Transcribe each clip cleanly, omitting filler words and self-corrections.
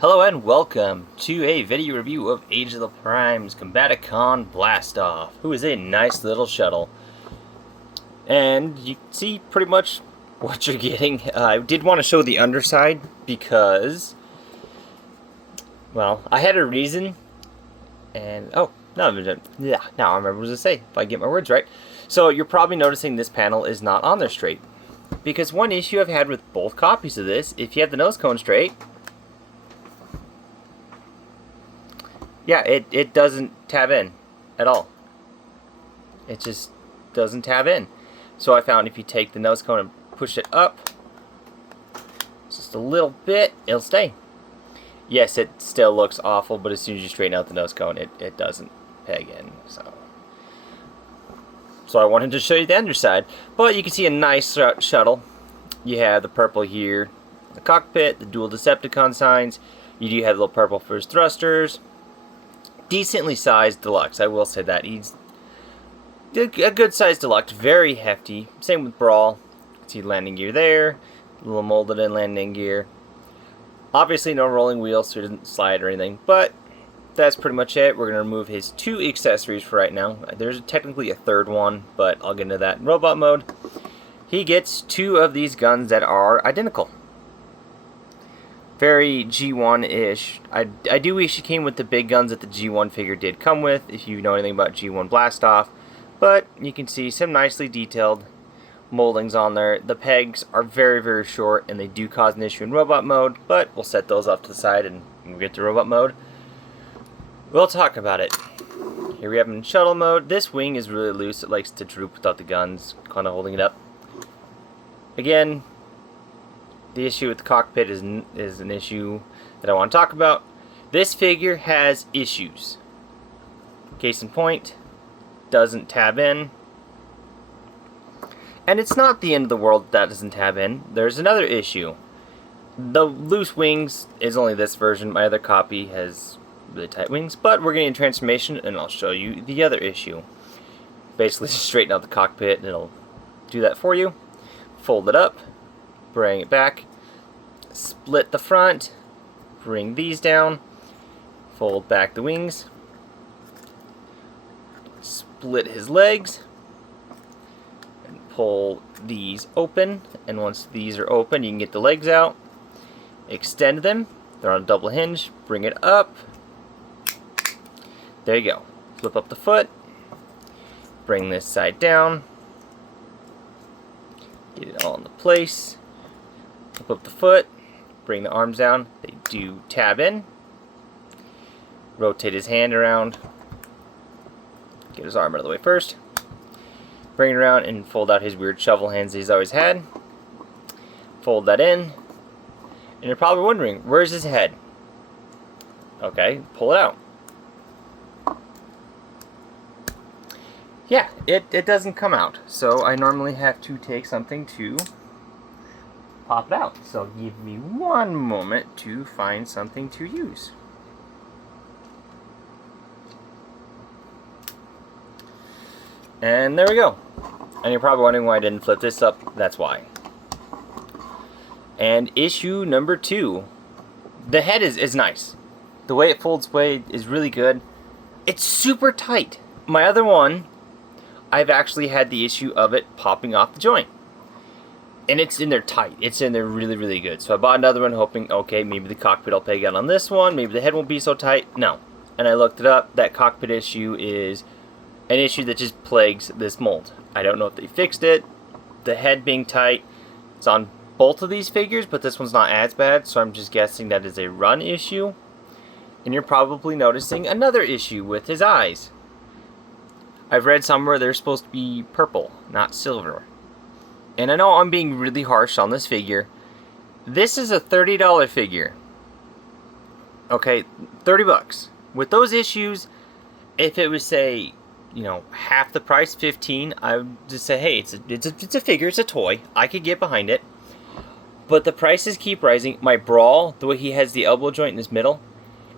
Hello and welcome to a video review of Age of the Prime's Combaticon Blastoff, who is a nice little shuttle. And you see pretty much what you're getting. I did want to show the underside because, well, I had a reason, and now I remember what I was going to say, if I get my words right. So you're probably noticing this panel is not on there straight. Because one issue I've had with both copies of this, if you have the nose cone straight, yeah, it doesn't tab in at all. It just doesn't tab in. So I found if you take the nose cone and push it up just a little bit, it'll stay. Yes, it still looks awful, but as soon as you straighten out the nose cone, it doesn't peg in. So I wanted to show you the underside. But you can see a nice shuttle. You have the purple here, the cockpit, the dual Decepticon signs. You do have the little purple for his thrusters. Decently sized deluxe, I will say that. He's a good sized deluxe, very hefty. Same with Brawl. See landing gear there, a little molded in landing gear. Obviously no rolling wheels, so he doesn't slide or anything, but that's pretty much it. We're going to remove his two accessories for right now. There's technically a third one, but I'll get into that in robot mode. He gets two of these guns that are identical. Very G1-ish. I do wish it came with the big guns that the G1 figure did come with, if you know anything about G1 Blastoff. But you can see some nicely detailed moldings on there. The pegs are very, very short, and they do cause an issue in robot mode, but we'll set those off to the side, and when we get to robot mode, we'll talk about it. Here we have him in shuttle mode. This wing is really loose. It likes to droop without the guns kind of holding it up. Again, the issue with the cockpit is an issue that I want to talk about. This figure has issues. Case in point, doesn't tab in. And it's not the end of the world that doesn't tab in. There's another issue. The loose wings is only this version. My other copy has really tight wings, but we're getting a transformation, and I'll show you the other issue. Basically, just straighten out the cockpit, and it'll do that for you. Fold it up. Bring it back, split the front, bring these down, fold back the wings, split his legs, and pull these open. And once these are open, you can get the legs out, extend them. They're on a double hinge, bring it up. There you go. Flip up the foot, bring this side down, get it all into place. Flip up the foot, bring the arms down. They do tab in. Rotate his hand around. Get his arm out of the way first. Bring it around and fold out his weird shovel hands that he's always had. Fold that in. And you're probably wondering, where's his head? Okay, pull it out. Yeah, it doesn't come out. So I normally have to take something to pop it out. So give me one moment to find something to use. And there we go. And you're probably wondering why I didn't flip this up. That's why. And issue number 2. The head is nice. The way it folds away is really good. It's super tight. My other one, I've actually had the issue of it popping off the joint. And it's in there tight. It's in there really, really good. So I bought another one hoping, okay, maybe the cockpit will peg out on this one. Maybe the head won't be so tight. No. And I looked it up. That cockpit issue is an issue that just plagues this mold. I don't know if they fixed it. The head being tight. It's on both of these figures, but this one's not as bad. So I'm just guessing that is a run issue. And you're probably noticing another issue with his eyes. I've read somewhere they're supposed to be purple, not silver. And I know I'm being really harsh on this figure. This is a $30 figure. Okay, 30 bucks. With those issues, if it was, say, half the price, 15, I would just say, hey, it's a figure, it's a toy. I could get behind it. But the prices keep rising. My Brawl, the way he has the elbow joint in his middle,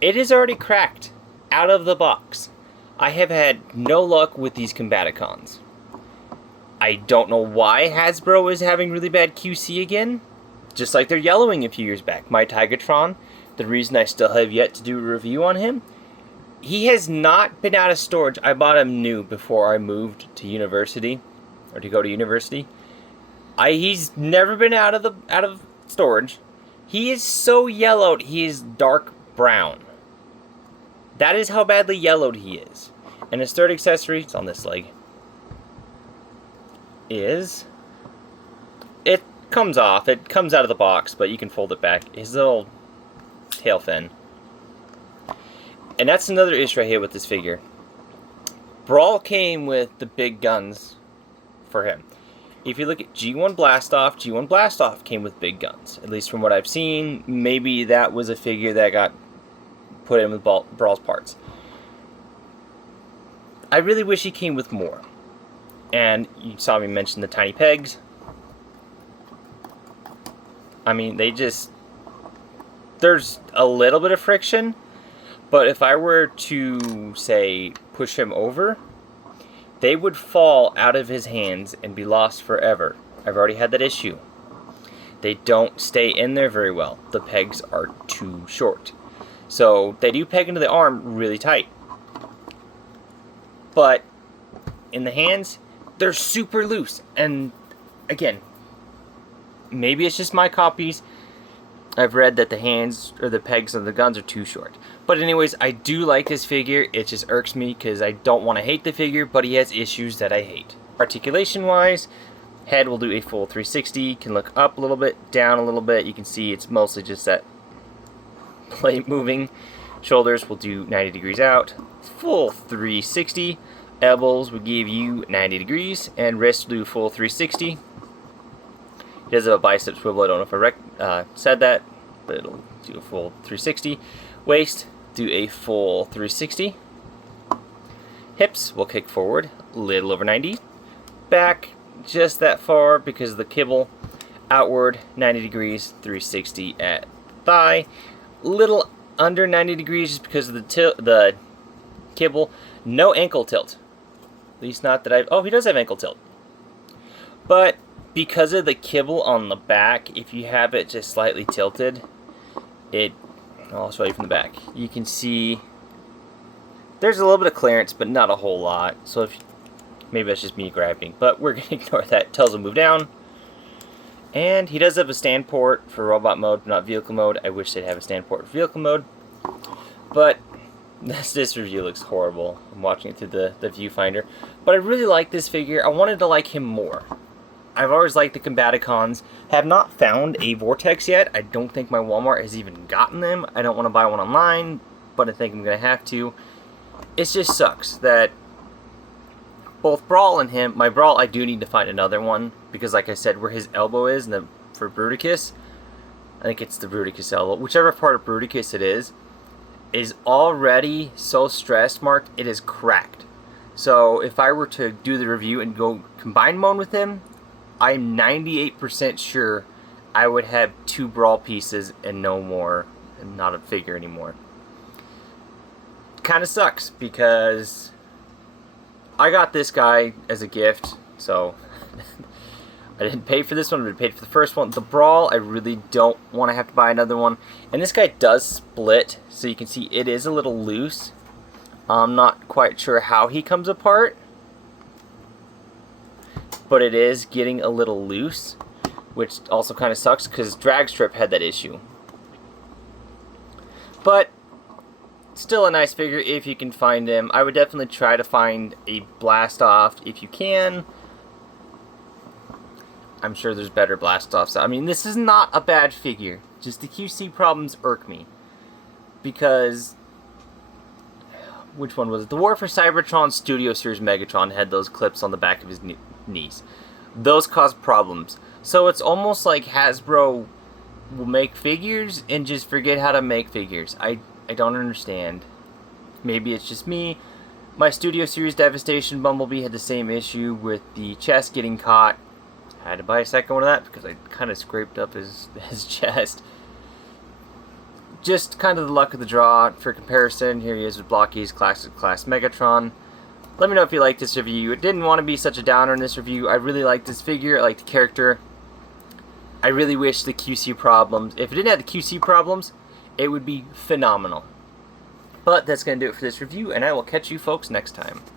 it is already cracked out of the box. I have had no luck with these Combaticons. I don't know why Hasbro is having really bad QC again. Just like they're yellowing a few years back. My Tigatron the reason I still have yet to do a review on him, he has not been out of storage. I bought him new before I moved to university, or to go to university. He's never been out of storage. He is so yellowed, he is dark brown. That is how badly yellowed he is. And his third accessory, it's on this leg, is, it comes off. It comes out of the box, but you can fold it back. His little tail fin. And that's another issue I hate with this figure. Brawl came with the big guns for him. If you look at G1 Blastoff came with big guns. At least from what I've seen, maybe that was a figure that got put in with Brawl's parts. I really wish he came with more. And you saw me mention the tiny pegs. I mean, there's a little bit of friction, but if I were to, say, push him over, they would fall out of his hands and be lost forever. I've already had that issue. They don't stay in there very well. The pegs are too short. So they do peg into the arm really tight. But in the hands, they're super loose. And again, maybe it's just my copies. I've read that the hands or the pegs of the guns are too short. But anyways, I do like this figure. It just irks me because I don't want to hate the figure, but he has issues that I hate. Articulation wise, head will do a full 360, can look up a little bit, down a little bit. You can see it's mostly just that plate moving. Shoulders will do 90 degrees out, full 360. Elbows will give you 90 degrees, and wrist will do full 360. He does have a bicep swivel. I don't know if I said that, but it'll do a full 360. Waist, do a full 360. Hips will kick forward, little over 90. Back, just that far because of the kibble. Outward, 90 degrees, 360 at thigh. Little under 90 degrees just because of the kibble. No ankle tilt. At least not that oh, he does have ankle tilt. But because of the kibble on the back, if you have it just slightly tilted, I'll show you from the back. You can see there's a little bit of clearance, but not a whole lot. So maybe that's just me grabbing, but we're going to ignore that. Tells him to move down. And he does have a stand port for robot mode, but not vehicle mode. I wish they'd have a stand port for vehicle mode. But this review looks horrible. I'm watching it through the viewfinder. But I really like this figure. I wanted to like him more. I've always liked the Combaticons. Have not found a Vortex yet. I don't think my Walmart has even gotten them. I don't want to buy one online, but I think I'm going to have to. It just sucks that both Brawl and him, my Brawl, I do need to find another one, because like I said, where his elbow is, for Bruticus, I think it's the Bruticus elbow, whichever part of Bruticus it is already so stress marked, it is cracked. So if I were to do the review and go combine mode with him, I'm 98% sure I would have 2 Brawl pieces and no more, and not a figure anymore. Kind of sucks, because I got this guy as a gift, so I didn't pay for this one, but I paid for the first one. The Brawl, I really don't want to have to buy another one. And this guy does split, so you can see it is a little loose. I'm not quite sure how he comes apart, but it is getting a little loose, which also kind of sucks because Drag Strip had that issue. But still a nice figure if you can find him. I would definitely try to find a Blastoff if you can. I'm sure there's better Blastoffs. I mean, this is not a bad figure. Just the QC problems irk me. Because, which one was it? The War for Cybertron Studio Series Megatron had those clips on the back of his knees. Those cause problems. So it's almost like Hasbro will make figures and just forget how to make figures. I don't understand. Maybe it's just me. My Studio Series Devastation Bumblebee had the same issue with the chest getting caught. I had to buy a second one of that because I kind of scraped up his chest. Just kind of the luck of the draw. For comparison, here he is with Blocky's Classic Class Megatron. Let me know if you like this review. It didn't want to be such a downer in this review. I really like this figure. I like the character. I really wish the QC problems, if it didn't have the QC problems, it would be phenomenal. But that's going to do it for this review, and I will catch you folks next time.